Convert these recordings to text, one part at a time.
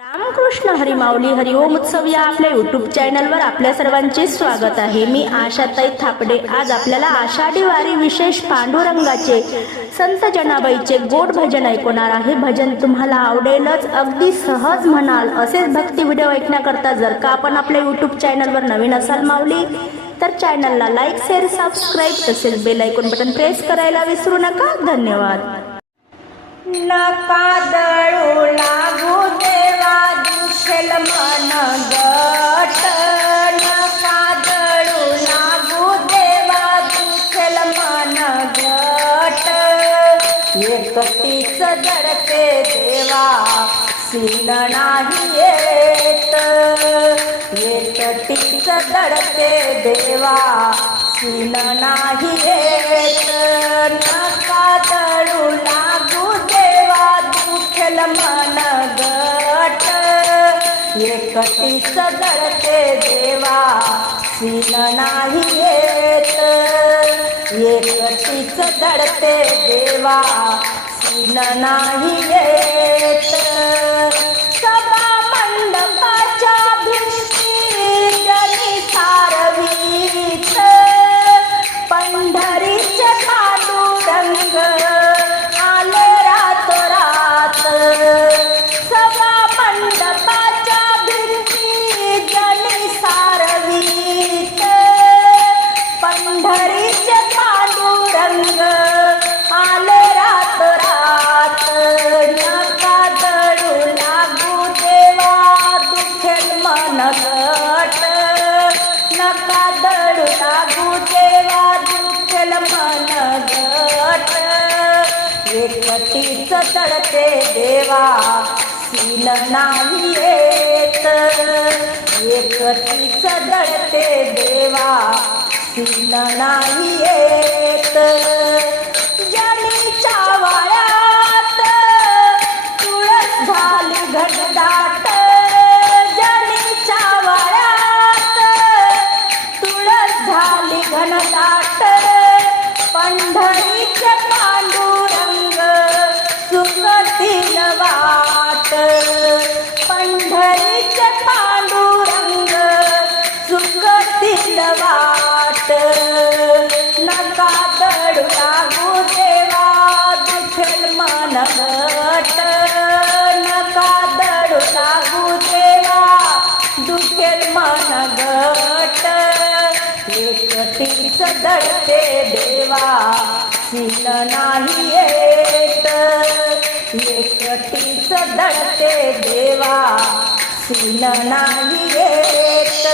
रामकृष्ण हरिमाऊली हरिओम उत्सव या आपल्या युट्यूब चॅनलवर आपल्या सर्वांचे स्वागत आहे. मी आशाताई थापडे. आज आपल्याला आषाढी वारी विशेष पांडुरंगाचे संत जनाबाईचे गोड भजन ऐकवणार आहे. भजन तुम्हाला आवडेलच अगदी सहज म्हणाल. असेच भक्ती व्हिडिओ ऐकण्याकरता जर का आपण आपल्या युट्यूब चॅनलवर नवीन असाल माऊली तर चॅनलला लाईक शेअर सबस्क्राईब तसेच बेल ऐकून बटन प्रेस करायला विसरू नका. धन्यवाद. नका दळू लागू देवा दुखेल मन गट नका दळू लागू देवा दुखेल मन गट एकटीच दडते देवा सील नाही येत. एकटीच दडते देवा सील नाही येत. नका दळू लागू कटी सदळते देवा. सीन नाही येत. एकटीच सदळते देवा. सीन नाही येत. नका दळू लागू देवा दुखेल मन गट एकटीच दळते देवा सील नाही येत एकटीच दळते देवा सील नाही येत झाली घनदाट पंढरीचे पांडुरंग सुगतील वाट. पंढरीचे पांडुरंग सुगतील वाट. नका दडू लागू देवा दुखेल मन गट नका दडू लागू देवा दुखेल मन सदडते देवा सील नाही येत. एकटी सदडते देवा सील नाही येत.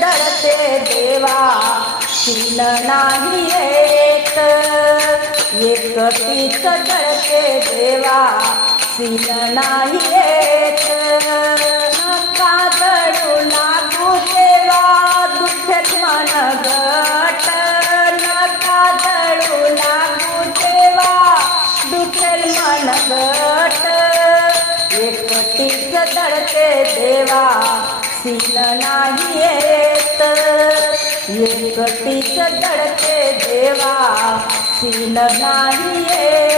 दळते देवा. शील नाही एक एकटीच दळते देवा. शील नाही येत. सकट गट एकटीच दळते देवा सील नाही येत. एकटीच दळते देवा सील नाही येत.